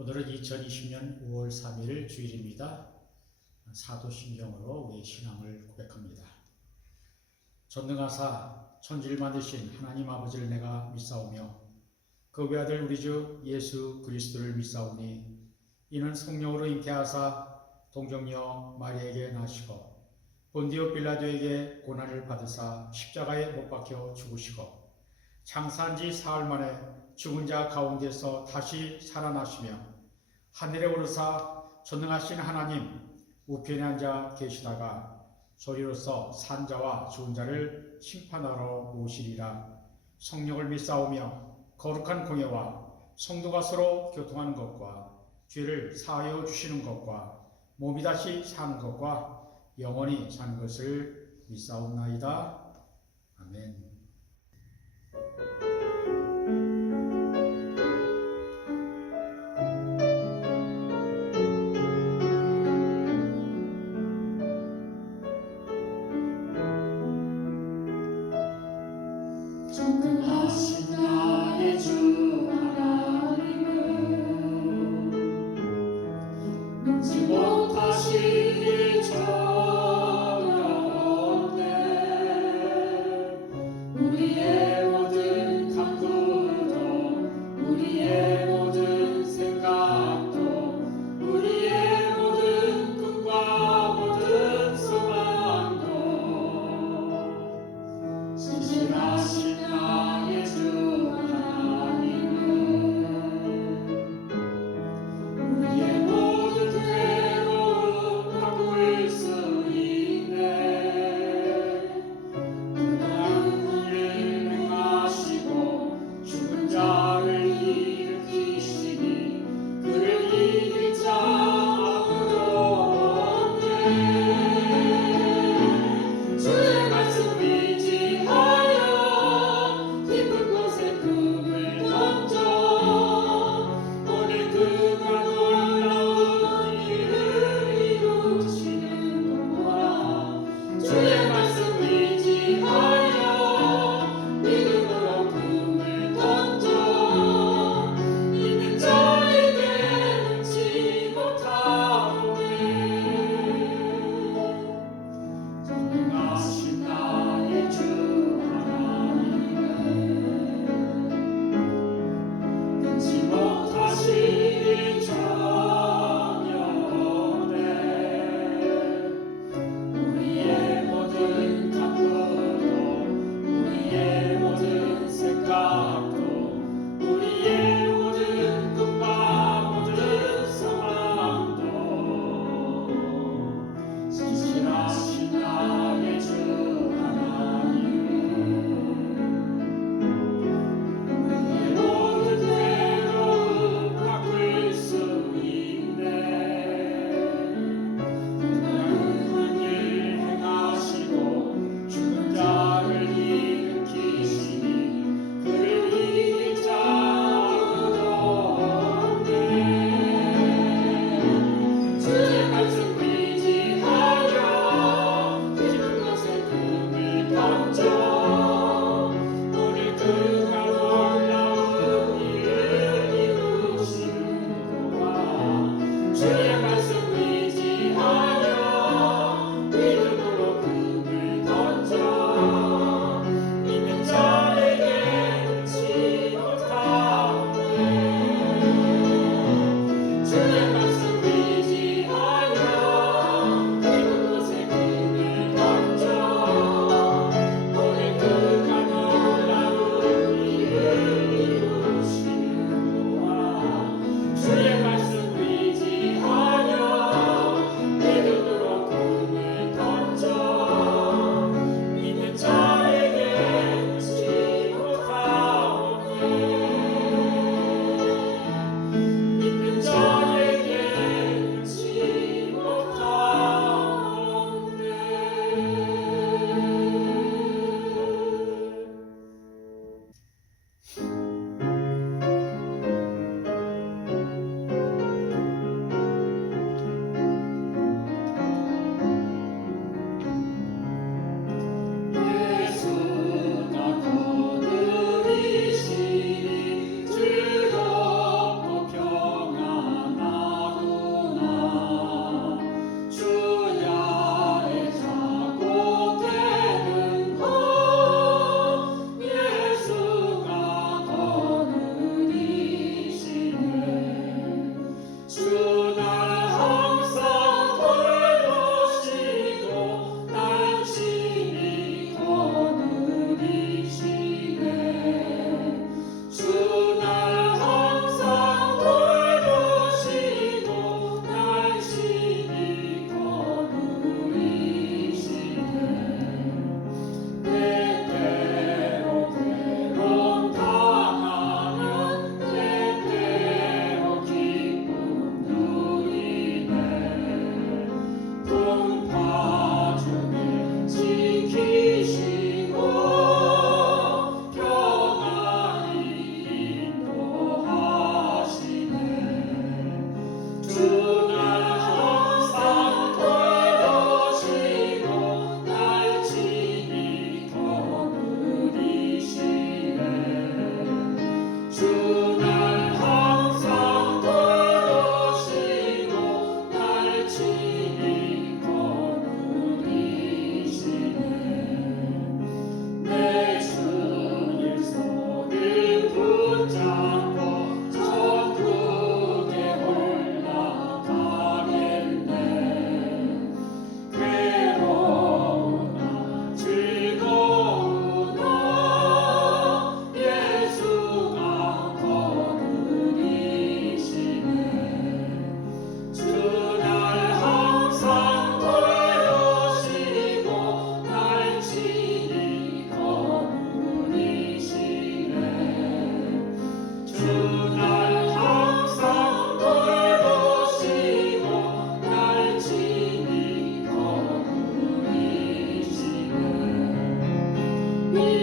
오늘은 2020년 5월 3일 주일입니다. 사도신경으로 우리의 신앙을 고백합니다. 전능하사 천지를 만드신 하나님 아버지를 내가 믿사오며 그 외아들 우리 주 예수 그리스도를 믿사오니 이는 성령으로 잉태하사 동정녀 마리아에게 나시고 본디오 빌라도에게 고난을 받으사 십자가에 못 박혀 죽으시고 장사한 지 사흘 만에 죽은 자 가운데서 다시 살아나시며 하늘에 오르사 전능하신 하나님 우편에 앉아 계시다가 소리로서 산 자와 죽은 자를 심판하러 오시리라. 성령을 믿사오며 거룩한 공예와 성도가 서로 교통하는 것과 죄를 사하여 주시는 것과 몸이 다시 사는 것과 영원히 사는 것을 믿사옵나이다. 아멘. 전능하신 나의 주 하나님은 능지 못하신 일 전혀 없네. 우리의 모든 간구도 우리의 모든 생각도 우리의 모든 꿈과 모든 소망도 신실하신 나의 주 하나님은 우리의 모든 괴로움 바꿀 수 있네. 그날은 일을 행하시고 죽은 자를 일으키시니 그를 이길 자 아무도 없네. 주의 말씀 의지하여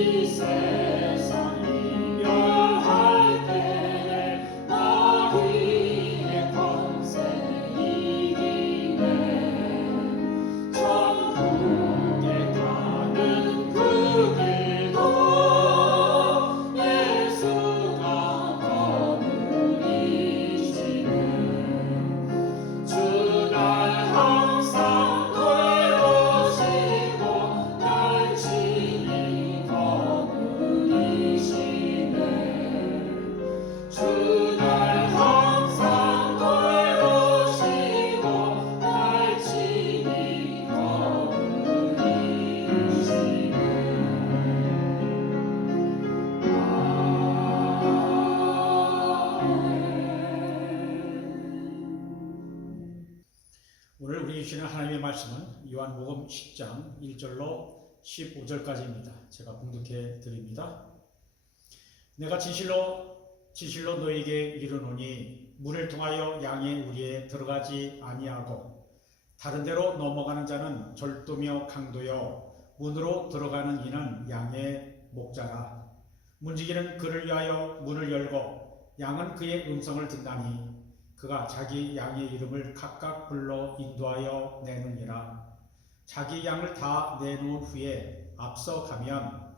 이 세상 이별할 때에 마리의 권세 이기네 천국에 가는 그 길도 예수가 거느리시네 주날 항상 돌보시고 날 친히 거느리시네 주날 항상 돌보시고 날 친히 오늘 우리 주시는 하나님의 말씀은 요한복음 10장 1절로 15절까지입니다. 제가 봉독해 드립니다. 내가 진실로 너에게 이르노니 문을 통하여 양의 우리에 들어가지 아니하고 다른 데로 넘어가는 자는 절도며 강도여 문으로 들어가는 이는 양의 목자라. 문지기는 그를 위하여 문을 열고 양은 그의 음성을 듣나니 그가 자기 양의 이름을 각각 불러 인도하여 내느니라. 자기 양을 다 내놓은 후에 앞서 가면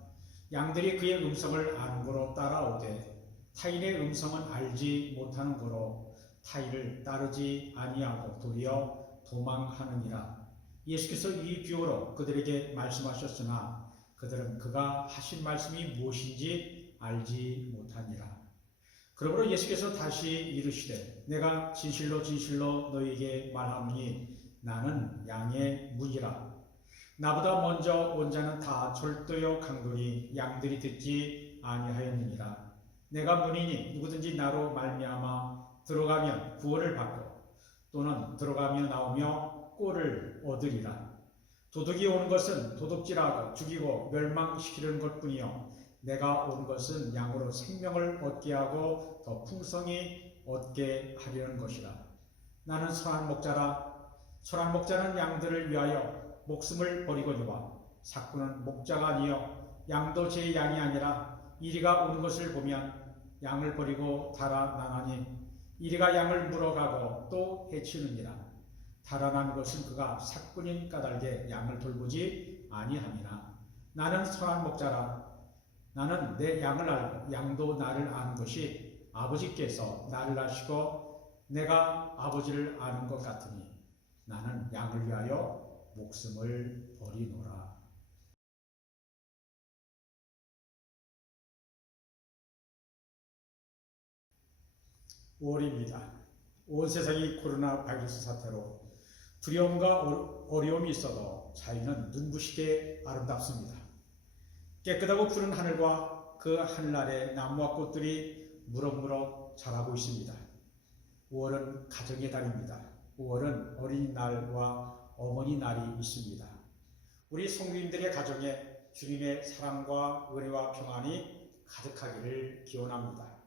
양들이 그의 음성을 아는 고로 따라오되 타인의 음성은 알지 못하는 고로 타인을 따르지 아니하고 도리어 도망하느니라. 예수께서 이 비유로 그들에게 말씀하셨으나 그들은 그가 하신 말씀이 무엇인지 알지 못하니라. 그러므로 예수께서 다시 이르시되 내가 진실로 너희에게 말하노니 나는 양의 문이라. 나보다 먼저 온 자는 다 절도요 강도니 양들이 듣지 아니하였느니라. 내가 문이니 누구든지 나로 말미암아 들어가면 구원을 받고 또는 들어가며 나오며 꼴을 얻으리라. 도둑이 오는 것은 도둑질하고 죽이고 멸망시키는 것뿐이요 내가 온 것은 양으로 생명을 얻게 하고 더 풍성히 얻게 하려는 것이라. 나는 선한 목자라. 선한 목자는 양들을 위하여 목숨을 버리거니와 삭구는 목자가 아니요 양도 제 양이 아니라 이리가 오는 것을 보면 양을 버리고 달아나나니 이리가 양을 물어가고 또 해치느니라. 달아난 것은 그가 삭군인 까닭에 양을 돌보지 아니함이나 나는 선한 목자라. 나는 내 양을 알고 양도 나를 아는 것이 아버지께서 나를 아시고 내가 아버지를 아는 것 같으니 나는 양을 위하여 목숨을 버리노라. 5월입니다. 온 세상이 코로나 바이러스 사태로 두려움과 어려움이 있어도 자연은 눈부시게 아름답습니다. 깨끗하고 푸른 하늘과 그 하늘 아래 나무와 꽃들이 무럭무럭 자라고 있습니다. 5월은 가정의 달입니다. 5월은 어린이날과 어머니날이 있습니다. 우리 성도님들의 가정에 주님의 사랑과 은혜와 평안이 가득하기를 기원합니다.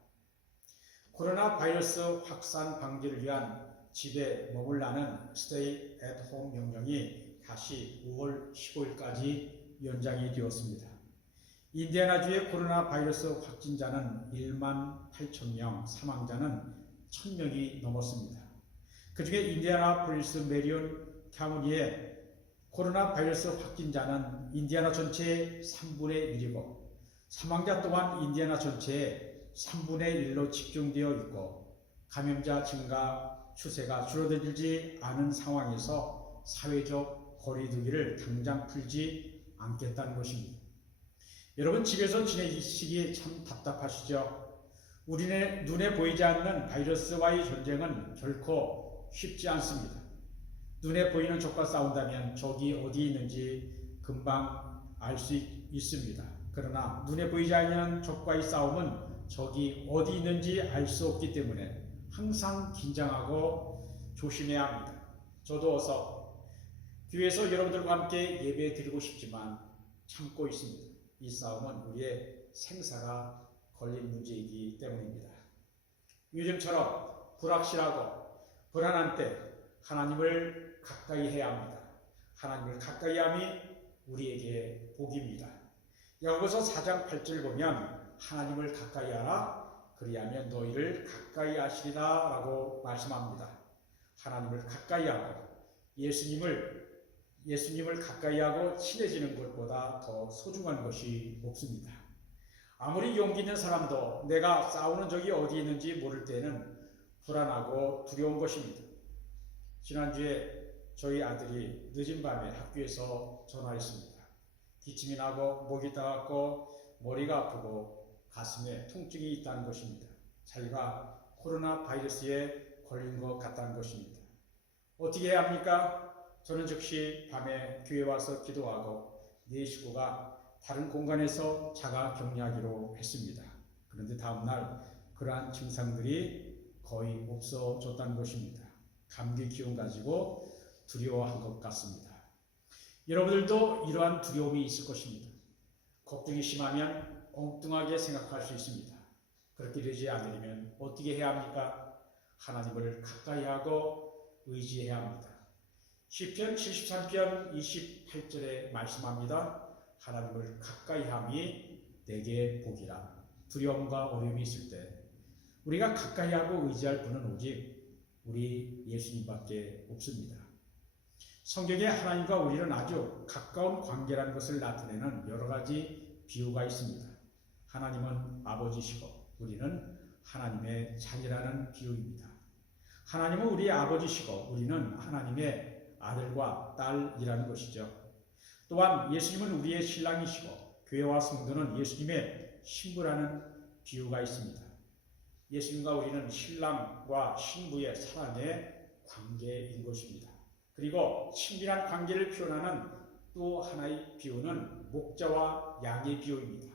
코로나 바이러스 확산 방지를 위한 집에 머물라는 스테이 앳 홈 명령이 다시 5월 15일까지 연장이 되었습니다. 인디애나주의 코로나 바이러스 확진자는 1만 8천 명, 사망자는 1,000명이 넘었습니다. 그 중에 인디애나폴리스 메리온 카운티의 코로나 바이러스 확진자는 인디애나 전체의 3분의 1이고 사망자 또한 인디애나 전체의 3분의 1로 집중되어 있고 감염자 증가 추세가 줄어들지 않은 상황에서 사회적 거리두기를 당장 풀지 않겠다는 것입니다. 여러분 집에서 지내시기 참 답답하시죠? 우리의 눈에 보이지 않는 바이러스와의 전쟁은 결코 쉽지 않습니다. 눈에 보이는 적과 싸운다면 적이 어디 있는지 금방 알 수 있습니다. 그러나 눈에 보이지 않는 적과의 싸움은 적이 어디 있는지 알 수 없기 때문에 항상 긴장하고 조심해야 합니다. 저도 어서 교회에서 여러분들과 함께 예배 드리고 싶지만 참고 있습니다. 이 싸움은 우리의 생사가 걸린 문제이기 때문입니다. 요즘처럼 불확실하고 불안한 때 하나님을 가까이 해야 합니다. 하나님을 가까이 함이 우리에게 복입니다. 야고보서 4장 8절 보면 하나님을 가까이 하라 그리하면 너희를 가까이 하시리라 라고 말씀합니다. 하나님을 가까이 하고 예수님을 가까이 하고 친해지는 것보다 더 소중한 것이 없습니다. 아무리 용기 있는 사람도 내가 싸우는 적이 어디 있는지 모를 때는 불안하고 두려운 것입니다. 지난주에 저희 아들이 늦은 밤에 학교에서 전화했습니다. 기침이 나고 목이 따갑고 머리가 아프고 가슴에 통증이 있다는 것입니다. 자기가 코로나 바이러스에 걸린 것 같다는 것입니다. 어떻게 해야 합니까? 저는 즉시 밤에 교회 와서 기도하고 네 식구가 다른 공간에서 자가 격리하기로 했습니다. 그런데 다음날 그러한 증상들이 거의 없어졌다는 것입니다. 감기 기운 가지고 두려워한 것 같습니다. 여러분들도 이러한 두려움이 있을 것입니다. 걱정이 심하면 엉뚱하게 생각할 수 있습니다. 그렇게 되지 않으려면 어떻게 해야 합니까? 하나님을 가까이 하고 의지해야 합니다. 시편 73편 28절에 말씀합니다. 하나님을 가까이 함이 내게 복이라. 두려움과 어려움이 있을 때 우리가 가까이 하고 의지할 분은 오직 우리 예수님밖에 없습니다. 성경에 하나님과 우리는 아주 가까운 관계라는 것을 나타내는 여러 가지 비유가 있습니다. 하나님은 아버지시고 우리는 하나님의 자녀라는 비유입니다. 하나님은 우리의 아버지시고 우리는 하나님의 아들과 딸이라는 것이죠. 또한 예수님은 우리의 신랑이시고 교회와 성도는 예수님의 신부라는 비유가 있습니다. 예수님과 우리는 신랑과 신부의 사랑의 관계인 것입니다. 그리고 친밀한 관계를 표현하는 또 하나의 비유는 목자와 양의 비유입니다.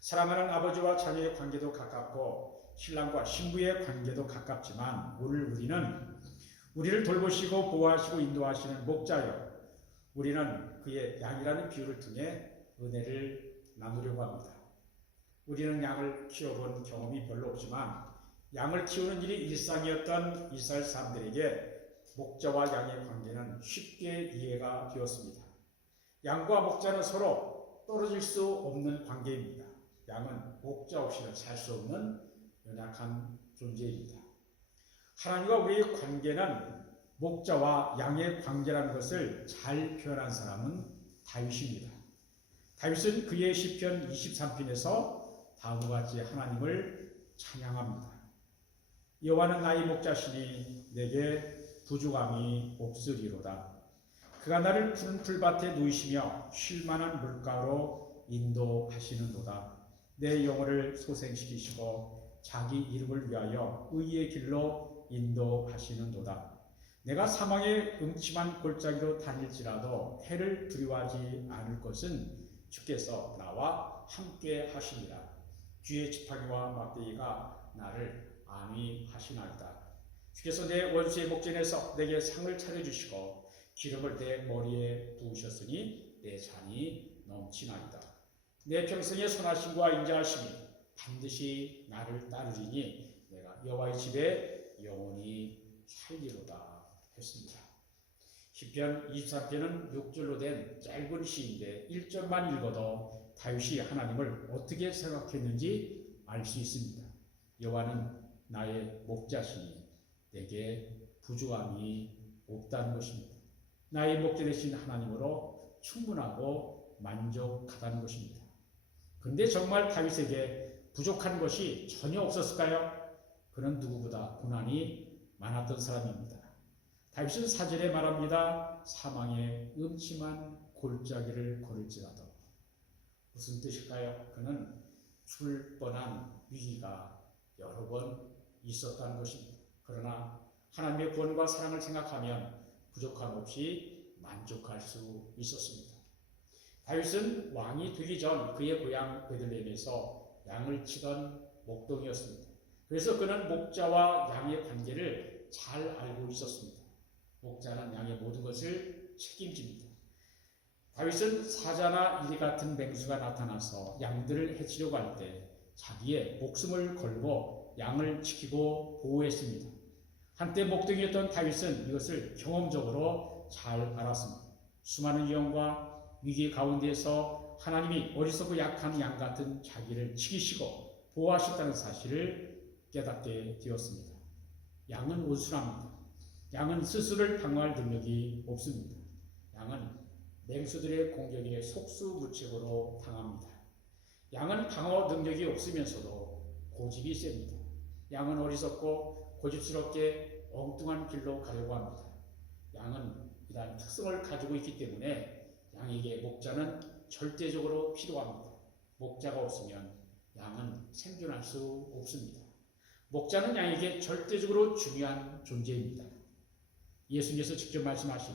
사랑하는 아버지와 자녀의 관계도 가깝고 신랑과 신부의 관계도 가깝지만 오늘 우리는 우리를 돌보시고 보호하시고 인도하시는 목자여 우리는 그의 양이라는 비유를 통해 은혜를 나누려고 합니다. 우리는 양을 키워본 경험이 별로 없지만 양을 키우는 일이 일상이었던 이스라엘 사람들에게 목자와 양의 관계는 쉽게 이해가 되었습니다. 양과 목자는 서로 떨어질 수 없는 관계입니다. 양은 목자 없이는 살 수 없는 연약한 존재입니다. 하나님과 우리의 관계는 목자와 양의 관계라는 것을 잘 표현한 사람은 다윗입니다. 다윗은 그의 시편 23편에서 다음과 같이 하나님을 찬양합니다. 여호와는 나의 목자시니 내게 부족함이 없으리로다. 그가 나를 푸른 풀밭에 누이시며 쉴만한 물가로 인도하시는도다. 내 영혼을 소생시키시고 자기 이름을 위하여 의의 길로 인도하시는도다. 내가 사망의 음침한 골짜기로 다닐지라도 해를 두려워하지 않을 것은 주께서 나와 함께 하시니라. 주의 지팡이와 막대기가 나를 안위하시나이다. 주께서 내 원수의 목전에서 내게 상을 차려주시고 기름을 내 머리에 부으셨으니 내 잔이 넘치나이다. 내 평생의 선하심과 인자하심이 반드시 나를 따르리니 내가 여호와의 집에 영원히 살리로다 했습니다. 시편 24편은 6절로 된 짧은 시인데 1절만 읽어도 다윗이 하나님을 어떻게 생각했는지 알 수 있습니다. 여호와는 나의 목자시니 내게 부족함이 없다는 것입니다. 나의 목자 되신 하나님으로 충분하고 만족하다는 것입니다. 그런데 정말 다윗에게 부족한 것이 전혀 없었을까요? 그는 누구보다 고난이 많았던 사람입니다. 다윗은 4절에 말합니다. 사망의 음침한 골짜기를 걸을지라도. 무슨 뜻일까요? 그는 죽을 뻔한 위기가 여러 번 있었다는 것입니다. 그러나 하나님의 구원과 사랑을 생각하면 부족함 없이 만족할 수 있었습니다. 다윗은 왕이 되기 전 그의 고향 베들레헴에서 양을 치던 목동이었습니다. 그래서 그는 목자와 양의 관계를 잘 알고 있었습니다. 목자는 양의 모든 것을 책임집니다. 다윗은 사자나 이리 같은 맹수가 나타나서 양들을 해치려고 할 때 자기의 목숨을 걸고 양을 지키고 보호했습니다. 한때 목동이었던 다윗은 이것을 경험적으로 잘 알았습니다. 수많은 위험과 위기 가운데서 하나님이 어리석고 약한 양 같은 자기를 지키시고 보호하셨다는 사실을 깨닫게 되었습니다. 양은 온순합니다. 양은 스스로를 방어할 능력이 없습니다. 양은 맹수들의 공격에 속수무책으로 당합니다. 양은 방어 능력이 없으면서도 고집이 셉니다. 양은 어리석고 고집스럽게 엉뚱한 길로 가려고 합니다. 양은 이러한 특성을 가지고 있기 때문에 양에게 목자는 절대적으로 필요합니다. 목자가 없으면 양은 생존할 수 없습니다. 목자는 양에게 절대적으로 중요한 존재입니다. 예수님께서 직접 말씀하신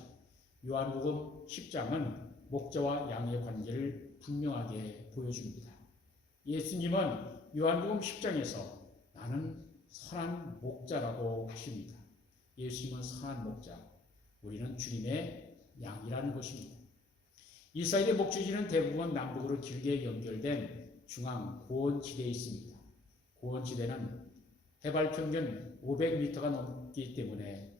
요한복음 10장은 목자와 양의 관계를 분명하게 보여줍니다. 예수님은 요한복음 10장에서 나는 선한 목자라고 하십니다. 예수님은 선한 목자, 우리는 주님의 양이라는 것입니다. 이스라엘의 목주지는 대부분 남북으로 길게 연결된 중앙 고원지대에 있습니다. 고원지대는 해발 평균 500m가 넘기 때문에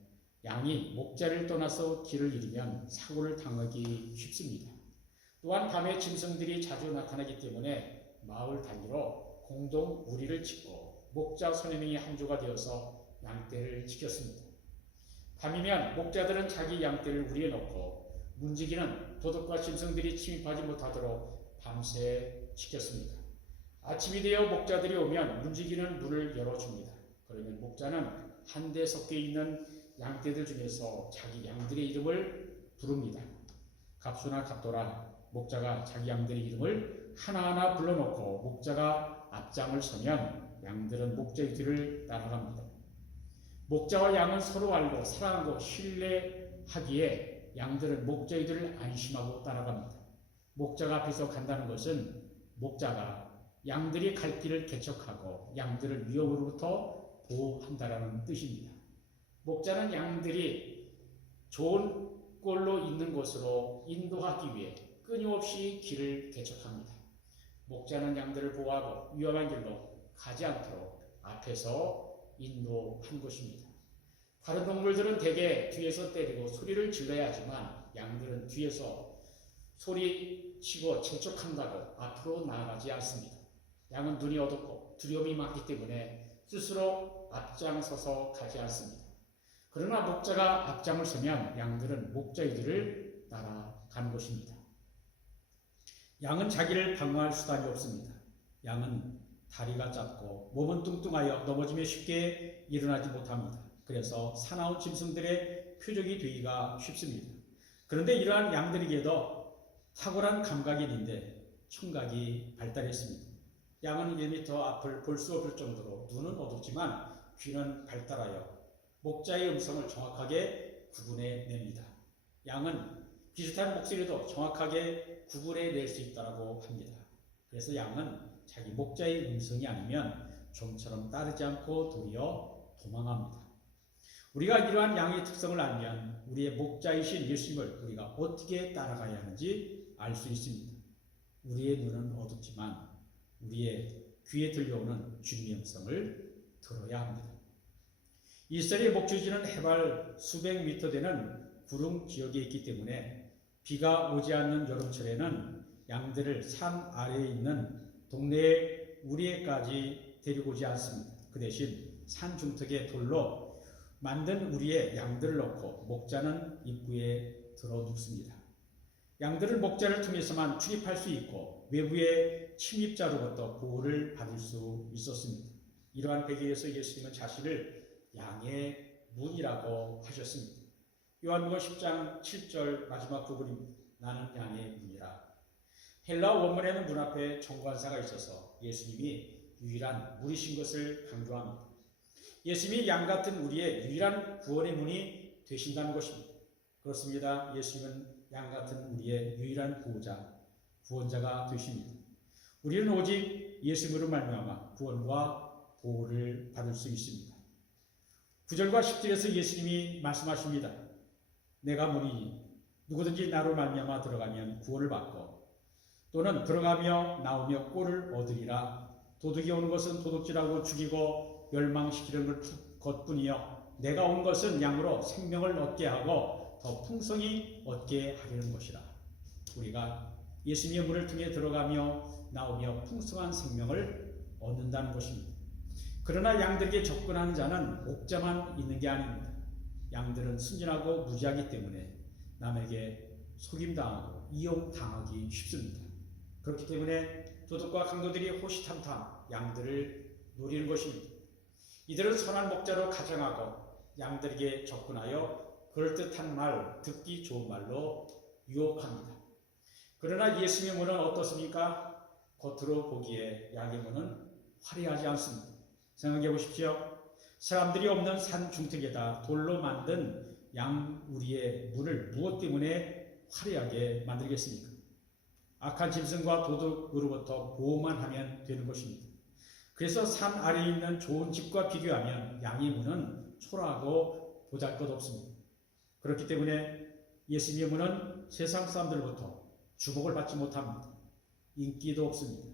양이 목자를 떠나서 길을 잃으면 사고를 당하기 쉽습니다. 또한 밤에 짐승들이 자주 나타나기 때문에 마을 단위로 공동 우리를 짓고 목자 서너 명이 한조가 되어서 양떼를 지켰습니다. 밤이면 목자들은 자기 양떼를 우리에 넣고 문지기는 도둑과 짐승들이 침입하지 못하도록 밤새 지켰습니다. 아침이 되어 목자들이 오면 문지기는 문을 열어줍니다. 그러면 목자는 한데 섞여 있는 양떼들 중에서 자기 양들의 이름을 부릅니다. 갑수나 갑돌아, 목자가 자기 양들의 이름을 하나하나 불러놓고 목자가 앞장을 서면 양들은 목자의 뒤를 따라갑니다. 목자와 양은 서로 알고 사랑하고 신뢰하기에 양들은 목자의 뒤를 안심하고 따라갑니다. 목자가 앞에서 간다는 것은 목자가 양들이 갈 길을 개척하고 양들을 위험으로부터 보호한다라는 뜻입니다. 목자는 양들이 좋은 꼴로 있는 곳으로 인도하기 위해 끊임없이 길을 개척합니다. 목자는 양들을 보호하고 위험한 길로 가지 않도록 앞에서 인도한 것입니다. 다른 동물들은 대개 뒤에서 때리고 소리를 질러야 하지만 양들은 뒤에서 소리치고 재촉한다고 앞으로 나아가지 않습니다. 양은 눈이 어둡고 두려움이 많기 때문에 스스로 앞장서서 가지 않습니다. 그러나 목자가 앞장을 서면 양들은 목자의 뒤를 따라가는 것입니다. 양은 자기를 방어할 수단이 없습니다. 양은 다리가 짧고 몸은 뚱뚱하여 넘어지며 쉽게 일어나지 못합니다. 그래서 사나운 짐승들의 표적이 되기가 쉽습니다. 그런데 이러한 양들에게도 탁월한 감각이 있는데 청각이 발달했습니다. 양은 1m 앞을 볼 수 없을 정도로 눈은 어둡지만 귀는 발달하여 목자의 음성을 정확하게 구분해냅니다. 양은 비슷한 목소리도 정확하게 구분해낼 수 있다고 합니다. 그래서 양은 자기 목자의 음성이 아니면 좀처럼 따르지 않고 도리어 도망합니다. 우리가 이러한 양의 특성을 알면 우리의 목자이신 예수님을 우리가 어떻게 따라가야 하는지 알 수 있습니다. 우리의 눈은 어둡지만 우리의 귀에 들려오는 주님의 음성을 들어야 합니다. 이스라엘의 목주지는 해발 수백 미터 되는 구릉 지역에 있기 때문에 비가 오지 않는 여름철에는 양들을 산 아래에 있는 동네의 우리에까지 데리고 오지 않습니다. 그 대신 산 중턱에 돌로 만든 우리에 양들을 넣고 목자는 입구에 들어 눕습니다. 양들은 목자를 통해서만 출입할 수 있고 외부의 침입자로부터 보호를 받을 수 있었습니다. 이러한 배경에서 예수님은 자신을 양의 문이라고 하셨습니다. 요한복음 10장 7절 마지막 부분입니다. 나는 양의 문이라. 헬라 원문에는 문 앞에 정관사가 있어서 예수님이 유일한 문이신 것을 강조합니다. 예수님이 양 같은 우리의 유일한 구원의 문이 되신다는 것입니다. 그렇습니다. 예수님은 양 같은 우리의 유일한 보호자, 구원자가 되십니다. 우리는 오직 예수님으로 말미암아 구원과 보호를 받을 수 있습니다. 9절과 10절에서 예수님이 말씀하십니다. 내가 문이니 누구든지 나로 말미암아 들어가면 구원을 받고 또는 들어가며 나오며 꼴을 얻으리라. 도둑이 오는 것은 도둑질하고 죽이고 멸망시키는 것뿐이요 내가 온 것은 양으로 생명을 얻게 하고 더 풍성히 얻게 하려는 것이라. 우리가 예수님의 문을 통해 들어가며 나오며 풍성한 생명을 얻는다는 것입니다. 그러나 양들에게 접근하는 자는 목자만 있는 게 아닙니다. 양들은 순진하고 무지하기 때문에 남에게 속임당하고 이용당하기 쉽습니다. 그렇기 때문에 도둑과 강도들이 호시탐탐 양들을 노리는 것입니다. 이들은 선한 목자로 가정하고 양들에게 접근하여 그럴듯한 말, 듣기 좋은 말로 유혹합니다. 그러나 예수님의 문은 어떻습니까? 겉으로 보기에 양의 문은 화려하지 않습니다. 생각해 보십시오. 사람들이 없는 산 중턱에다 돌로 만든 양우리의 문을 무엇 때문에 화려하게 만들겠습니까? 악한 짐승과 도둑으로부터 보호만 하면 되는 것입니다. 그래서 산 아래에 있는 좋은 집과 비교하면 양의 문은 초라하고 보잘것없습니다. 그렇기 때문에 예수님의 문은 세상 사람들로부터 주목을 받지 못합니다. 인기도 없습니다.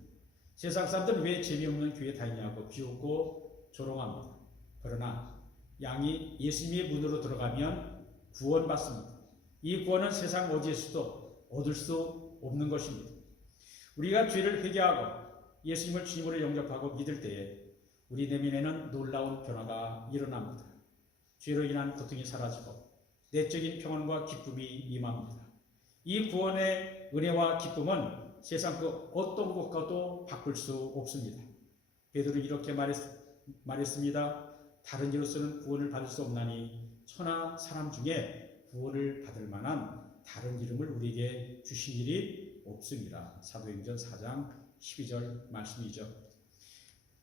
세상 사람들은 왜 재미없는 교회에 다니냐고 비웃고 조롱합니다. 그러나 양이 예수님의 문으로 들어가면 구원받습니다. 이 구원은 세상 어디에서도 얻을 수 없는 것입니다. 우리가 죄를 회개하고 예수님을 주님으로 영접하고 믿을 때에 우리 내면에는 놀라운 변화가 일어납니다. 죄로 인한 고통이 사라지고 내적인 평안과 기쁨이 임합니다. 이 구원의 은혜와 기쁨은 세상 그 어떤 것과도 바꿀 수 없습니다. 베드로는 이렇게 말했습니다. 다른 이로서는 구원을 받을 수 없나니 천하 사람 중에 구원을 받을 만한 다른 이름을 우리에게 주신 일이 없습니다. 사도행전 4장 12절 말씀이죠.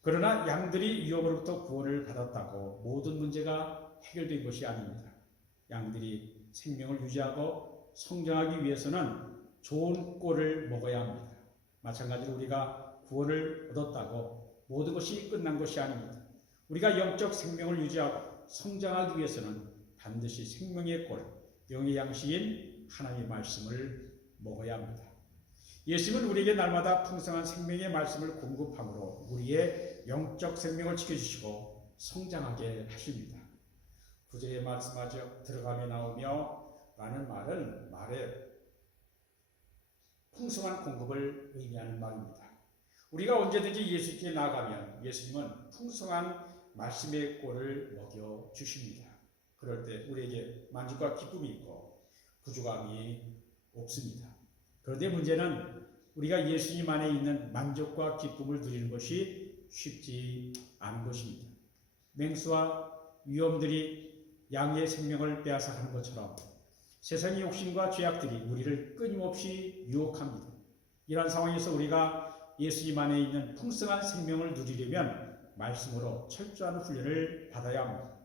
그러나 양들이 위험으로부터 구원을 받았다고 모든 문제가 해결된 것이 아닙니다. 양들이 생명을 유지하고 성장하기 위해서는 좋은 꼴을 먹어야 합니다. 마찬가지로 우리가 구원을 얻었다고 모든 것이 끝난 것이 아닙니다. 우리가 영적 생명을 유지하고 성장하기 위해서는 반드시 생명의 꼴, 영의 양식인 하나님의 말씀을 먹어야 합니다. 예수님은 우리에게 날마다 풍성한 생명의 말씀을 공급함으로 우리의 영적 생명을 지켜주시고 성장하게 하십니다. 9절에 말씀하죠. 들어가며 나오며 라는 말은 말의 풍성한 공급을 의미하는 말입니다. 우리가 언제든지 예수께 나아가면 예수님은 풍성한 말씀의 꼴을 먹여주십니다. 그럴 때 우리에게 만족과 기쁨이 있고 부족함이 없습니다. 그런데 문제는 우리가 예수님 안에 있는 만족과 기쁨을 누리는 것이 쉽지 않은 것입니다. 맹수와 위험들이 양의 생명을 빼앗아가는 것처럼 세상의 욕심과 죄악들이 우리를 끊임없이 유혹합니다. 이러한 상황에서 우리가 예수님 안에 있는 풍성한 생명을 누리려면 말씀으로 철저한 훈련을 받아야 합니다.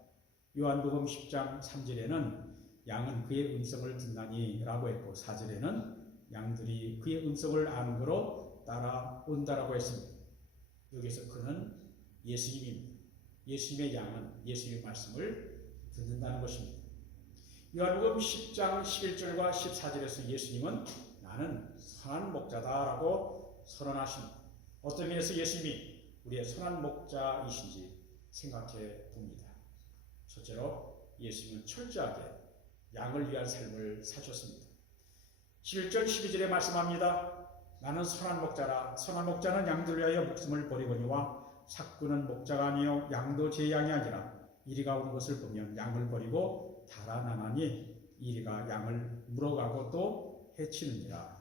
요한복음 10장 3절에는 양은 그의 음성을 듣나니 라고 했고 4절에는 양들이 그의 음성을 아는 거로 따라온다라고 했습니다. 여기서 그는 예수님입니다. 예수님의 양은 예수님의 말씀을 듣는다는 것입니다. 요한복음 10장 11절과 14절에서 예수님은 나는 선한 목자다라고 선언하십니다. 어떤 면에서 예수님이 우리의 선한 목자이신지 생각해 봅니다. 첫째로 예수님은 철저하게 양을 위한 삶을 사셨습니다. 11절 12절에 말씀합니다. 나는 선한 목자라. 선한 목자는 양들 위하여 목숨을 버리거니와 삭구는 목자가 아니요 양도 제 양이 아니라 이리가 오는 것을 보면 양을 버리고 달아나나니 이리가 양을 물어가고 또 해치느니라.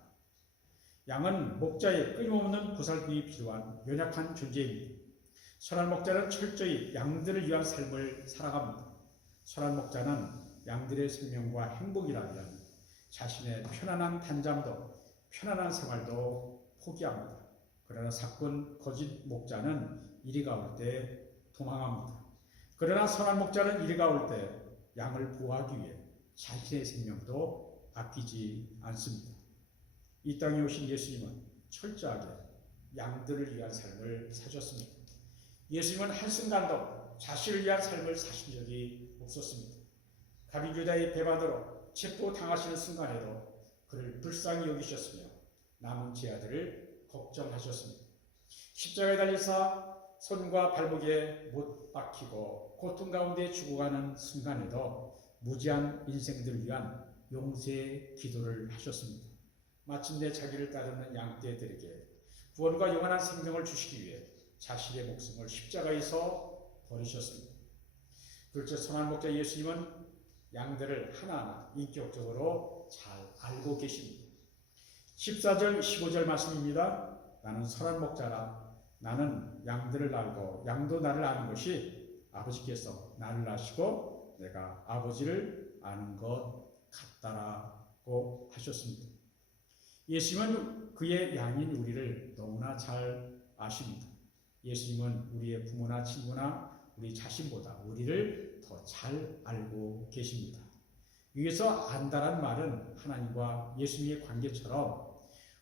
양은 목자의 끊임없는 보살핌이 필요한 연약한 존재입니다. 선한 목자는 철저히 양들을 위한 삶을 살아갑니다. 선한 목자는 양들의 생명과 행복이라면 자신의 편안한 단잠도 편안한 생활도 포기합니다. 그러나 사꾼 거짓 목자는 이리가 올 때 도망합니다. 그러나 선한 목자는 이리가 올 때 양을 보호하기 위해 자신의 생명도 아끼지 않습니다. 이 땅에 오신 예수님은 철저하게 양들을 위한 삶을 사셨습니다. 예수님은 한순간도 자신을 위한 삶을 사신 적이 없었습니다. 가룟유다의 배반으로 체포당하시는 순간에도 그를 불쌍히 여기셨으며 남은 제 아들을 걱정하셨습니다. 십자가에 달리사 손과 발목에 못 박히고 고통 가운데 죽어가는 순간에도 무지한 인생들을 위한 용서의 기도를 하셨습니다. 마침내 자기를 따르는 양떼들에게 구원과 영원한 생명을 주시기 위해 자신의 목숨을 십자가에서 버리셨습니다. 둘째, 선한 목자 예수님은 양들을 하나하나 인격적으로 잘 알고 계십니다. 14절 15절 말씀입니다. 나는 선한 목자라. 나는 양들을 알고 양도 나를 아는 것이 아버지께서 나를 아시고 내가 아버지를 아는 것 같다라고 하셨습니다. 예수님은 그의 양인 우리를 너무나 잘 아십니다. 예수님은 우리의 부모나 친구나 우리 자신보다 우리를 더 잘 알고 계십니다. 여기서 안다란 말은 하나님과 예수님의 관계처럼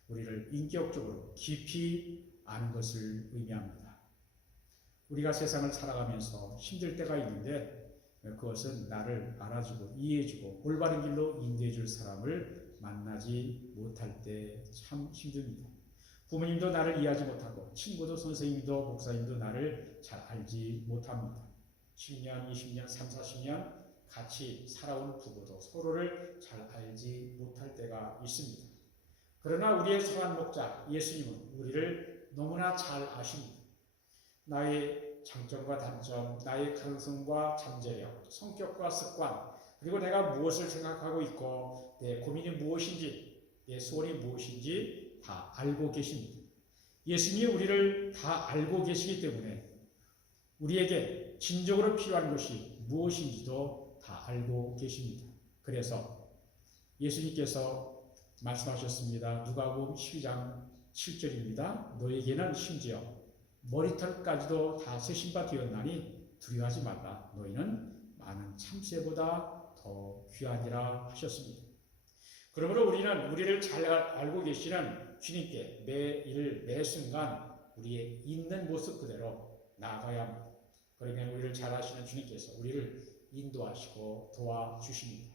우리를 인격적으로 깊이 아는 것을 의미합니다. 우리가 세상을 살아가면서 힘들 때가 있는데 그것은 나를 알아주고 이해해주고 올바른 길로 인도해줄 사람을 만나지 못할 때 참 힘듭니다. 부모님도 나를 이해하지 못하고 친구도 선생님도 목사님도 나를 잘 알지 못합니다. 10년, 20년, 3, 40년 같이 살아온 부부도 서로를 잘 알지 못할 때가 있습니다. 그러나 우리의 선한 목자 예수님은 우리를 너무나 잘 아십니다. 나의 장점과 단점, 나의 가능성과 잠재력, 성격과 습관, 그리고 내가 무엇을 생각하고 있고 내 고민이 무엇인지, 내 소원이 무엇인지 다 알고 계십니다. 예수님이 우리를 다 알고 계시기 때문에 우리에게 진정으로 필요한 것이 무엇인지도 다 알고 계십니다. 그래서 예수님께서 말씀하셨습니다. 누가복음 12장 7절입니다. 너에게는 심지어 머리털까지도 다 세신 바 되었나니 두려워하지 말라. 너희는 많은 참새보다 더 귀하니라 하셨습니다. 그러므로 우리는 우리를 잘 알고 계시는 주님께 매일 매순간 우리의 있는 모습 그대로 나아가야 합니다. 그러면 우리를 잘 아시는 주님께서 우리를 인도하시고 도와주십니다.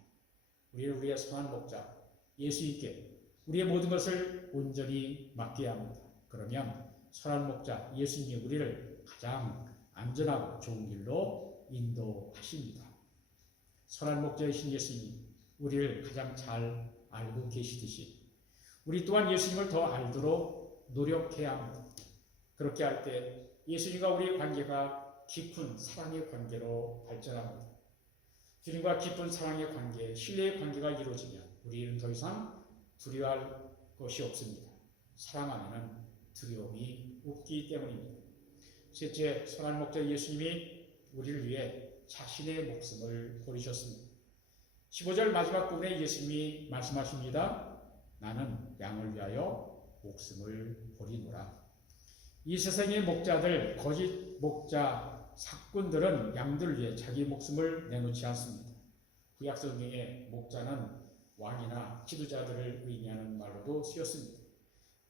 우리는 우리의 선한 목자 예수님께 우리의 모든 것을 온전히 맡겨야 합니다. 그러면 선한 목자 예수님이 우리를 가장 안전하고 좋은 길로 인도하십니다. 선한 목자이신 예수님이 우리를 가장 잘 알고 계시듯이 우리 또한 예수님을 더 알도록 노력해야 합니다. 그렇게 할 때 예수님과 우리의 관계가 깊은 사랑의 관계로 발전합니다. 주님과 깊은 사랑의 관계, 신뢰의 관계가 이루어지면 우리는 더 이상 두려워할 것이 없습니다. 사랑하면 두려움이 없기 때문입니다. 셋째, 선한 목자 예수님이 우리를 위해 자신의 목숨을 버리셨습니다. 15절 마지막 부분에 예수님이 말씀하십니다. 나는 양을 위하여 목숨을 버리노라. 이 세상의 목자들, 거짓 목자, 사꾼들은 양들을 위해 자기 목숨을 내놓지 않습니다. 구약성경에 목자는 왕이나 지도자들을 의미하는 말로도 쓰였습니다.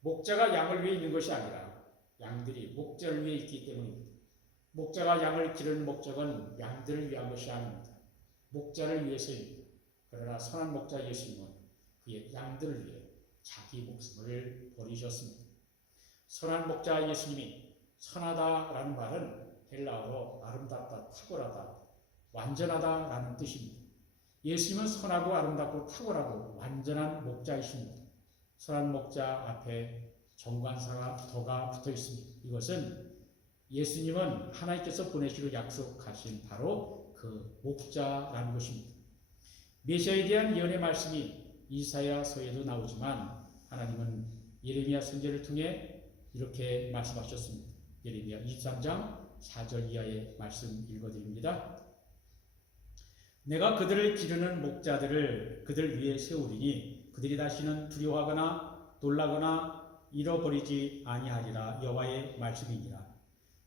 목자가 양을 위해 있는 것이 아니라 양들이 목자를 위해 있기 때문입니다. 목자가 양을 기르는 목적은 양들을 위한 것이 아닙니다. 목자를 위해서입니다. 그러나 선한 목자 예수님은 그의 양들을 위해 자기 목숨을 버리셨습니다. 선한 목자 예수님이 선하다라는 말은 헬라어로 아름답다, 탁월하다, 완전하다라는 뜻입니다. 예수님은 선하고 아름답고 탁월하고 완전한 목자이십니다. 선한 목자 앞에 정관사가 더가 붙어 있습니다. 이것은 예수님은 하나님께서 보내시기로 약속하신 바로 그 목자라는 것입니다. 메시아에 대한 예언의 말씀이 이사야서에도 나오지만 하나님은 예레미야 선지자를 통해 이렇게 말씀하셨습니다. 예레미야 23장 4절 이하의 말씀 읽어드립니다. 내가 그들을 기르는 목자들을 그들 위에 세우리니 그들이 다시는 두려워하거나 놀라거나 잃어버리지 아니하리라. 여호와의 말씀이니라.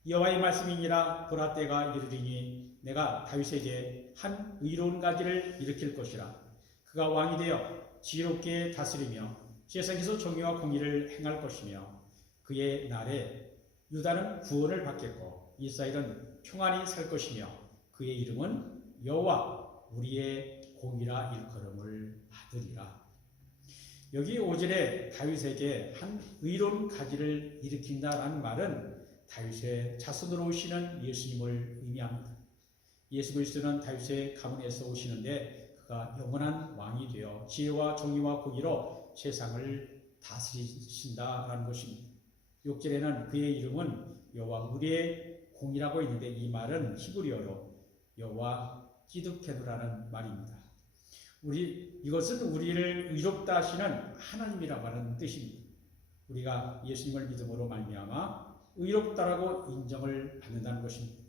여호와의 말씀이니라. 보라 때가 이르리니 내가 다윗에게 한 의로운 가지를 일으킬 것이라. 그가 왕이 되어 지혜롭게 다스리며 세상에서 정의와 공의를 행할 것이며 그의 날에 유다는 구원을 받겠고 이스라엘은 평안히 살 것이며 그의 이름은 여호와 우리의 공이라 일컬음을 받으리라. 여기 5절에 다윗에게 한 의로운 가지를 일으킨다라는 말은 다윗의 자손으로 오시는 예수님을 의미합니다. 예수 그리스도는 다윗의 가문에서 오시는데 그가 영원한 왕이 되어 지혜와 정의와 공의로 세상을 다스리신다라는 것입니다. 6절에는 그의 이름은 여호와 우리의 공이라고 있는데 이 말은 히브리어로 여호와 기드케누라는 말입니다. 이것은 우리를 의롭다 하시는 하나님이라고 하는 뜻입니다. 우리가 예수님을 믿음으로 말미암아 의롭다라고 인정을 받는다는 것입니다.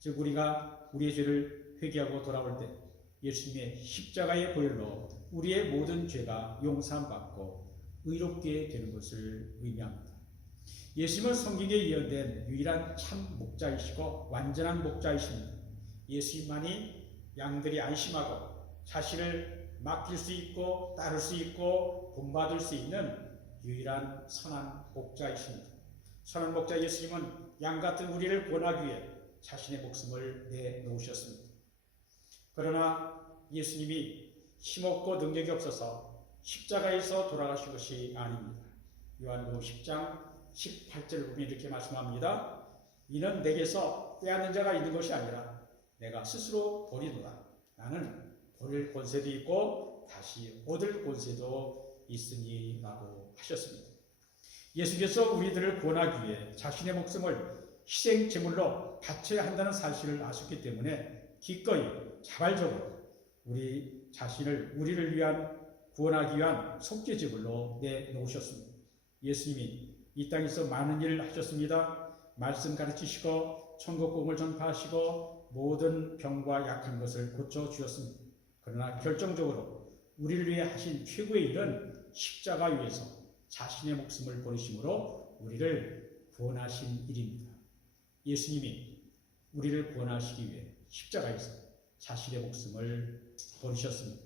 즉 우리가 우리의 죄를 회개하고 돌아올 때 예수님의 십자가의 보혈로 우리의 모든 죄가 용서받고 의롭게 되는 것을 의미합니다. 예수님은 성경에 예언된 유일한 참 목자이시고 완전한 목자이십니다. 예수님만이 양들이 안심하고 자신을 맡길 수 있고 따를 수 있고 본받을 수 있는 유일한 선한 목자이십니다. 선한 목자 예수님은 양 같은 우리를 구원하기 위해 자신의 목숨을 내놓으셨습니다. 그러나 예수님이 힘없고 능력이 없어서 십자가에서 돌아가신 것이 아닙니다. 요한복음 10장 18절을 보면 이렇게 말씀합니다. 이는 내게서 빼앗는 자가 있는 것이 아니라 내가 스스로 버리노라. 나는 버릴 권세도 있고 다시 얻을 권세도 있으니 라고 하셨습니다. 예수께서 우리들을 구원하기 위해 자신의 목숨을 희생 제물로 바쳐야 한다는 사실을 아셨기 때문에 기꺼이 자발적으로 우리 자신을 우리를 위한 구원하기 위한 속죄 제물로 내놓으셨습니다. 예수님이 이 땅에서 많은 일을 하셨습니다. 말씀 가르치시고 천국 복음을 전파하시고 모든 병과 약한 것을 고쳐주셨습니다. 그러나 결정적으로 우리를 위해 하신 최고의 일은 십자가 위에서 자신의 목숨을 버리심으로 우리를 구원하신 일입니다. 예수님이 우리를 구원하시기 위해 십자가에서 자신의 목숨을 버리셨습니다.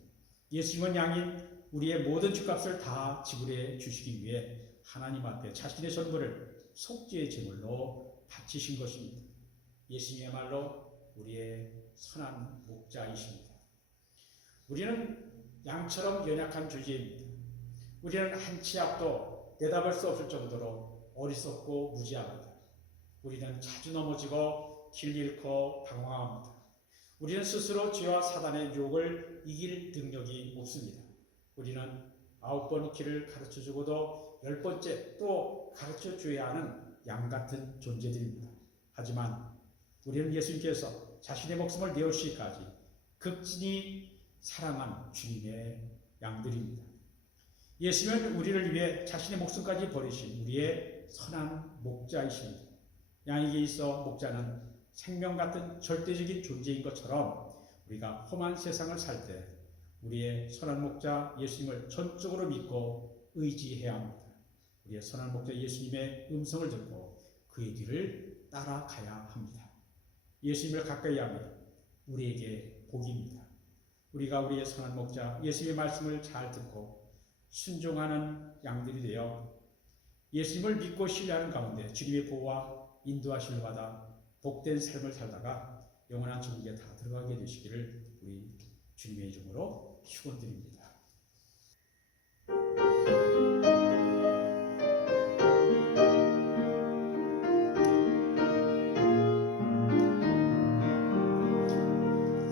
예수님은 양인 우리의 모든 죄값을 다 지불해 주시기 위해 하나님 앞에 자신의 전부를 속죄의 제물로 바치신 것입니다. 예수님이야말로 우리의 선한 목자이십니다. 우리는 양처럼 연약한 존재입니다. 우리는 한 치 앞도 내다볼 수 없을 정도로 어리석고 무지합니다. 우리는 자주 넘어지고 길 잃고 방황합니다. 우리는 스스로 죄와 사단의 유혹을 이길 능력이 없습니다. 우리는 9번 길을 가르쳐주고도 10번째 또 가르쳐줘야 하는 양 같은 존재들입니다. 하지만 우리는 예수님께서 자신의 목숨을 내어주시기까지 극진히 사랑한 주님의 양들입니다. 예수님은 우리를 위해 자신의 목숨까지 버리신 우리의 선한 목자이십니다. 양에게 있어 목자는 생명 같은 절대적인 존재인 것처럼 우리가 험한 세상을 살 때 우리의 선한 목자 예수님을 전적으로 믿고 의지해야 합니다. 우리의 선한 목자 예수님의 음성을 듣고 그의 뒤를 따라가야 합니다. 예수님을 가까이 하면 우리에게 복입니다. 우리가 우리의 선한 목자 예수님의 말씀을 잘 듣고 순종하는 양들이 되어 예수님을 믿고 신뢰하는 가운데 주님의 보호와 인도하심을 받아 복된 삶을 살다가 영원한 천국에 다 들어가게 되시기를 우리 주님의 이름으로 축원드립니다.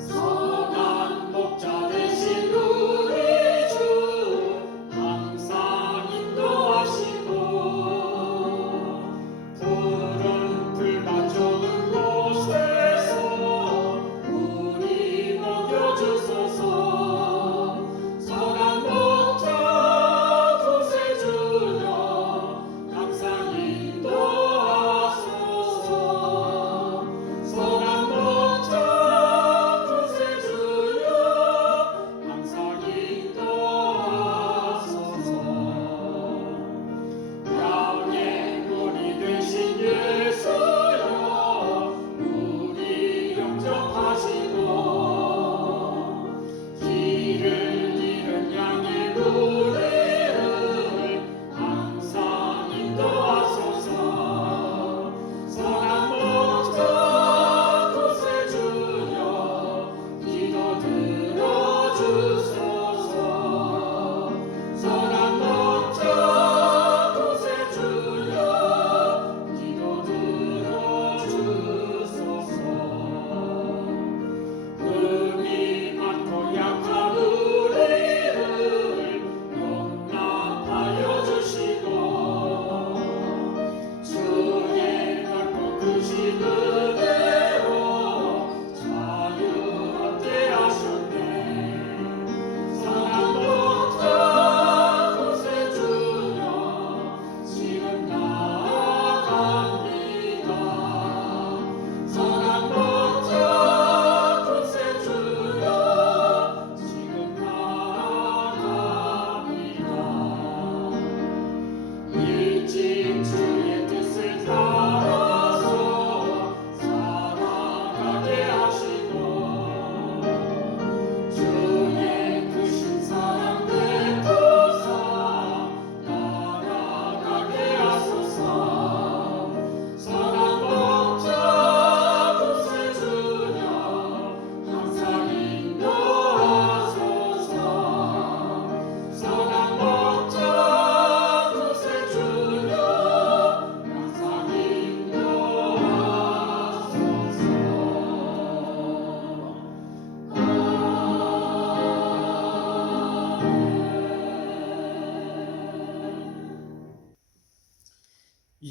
선한 목자 되신 우리 주 항상 인도하시고 푸른 풀밭 좋은 곳에서 우리 먹여주소서. 선한 목자 구세주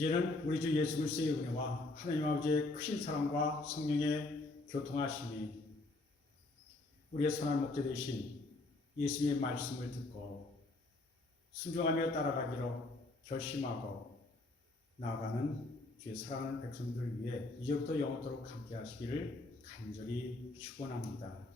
이제는 우리 주 예수 그리스도의 은혜와 하나님 아버지의 크신 사랑과 성령의 교통하심이 우리의 선한 목자 되신 예수님의 말씀을 듣고 순종하며 따라가기로 결심하고 나아가는 주의 사랑하는 백성들을 위해 이제부터 영원토록 함께 하시기를 간절히 축원합니다.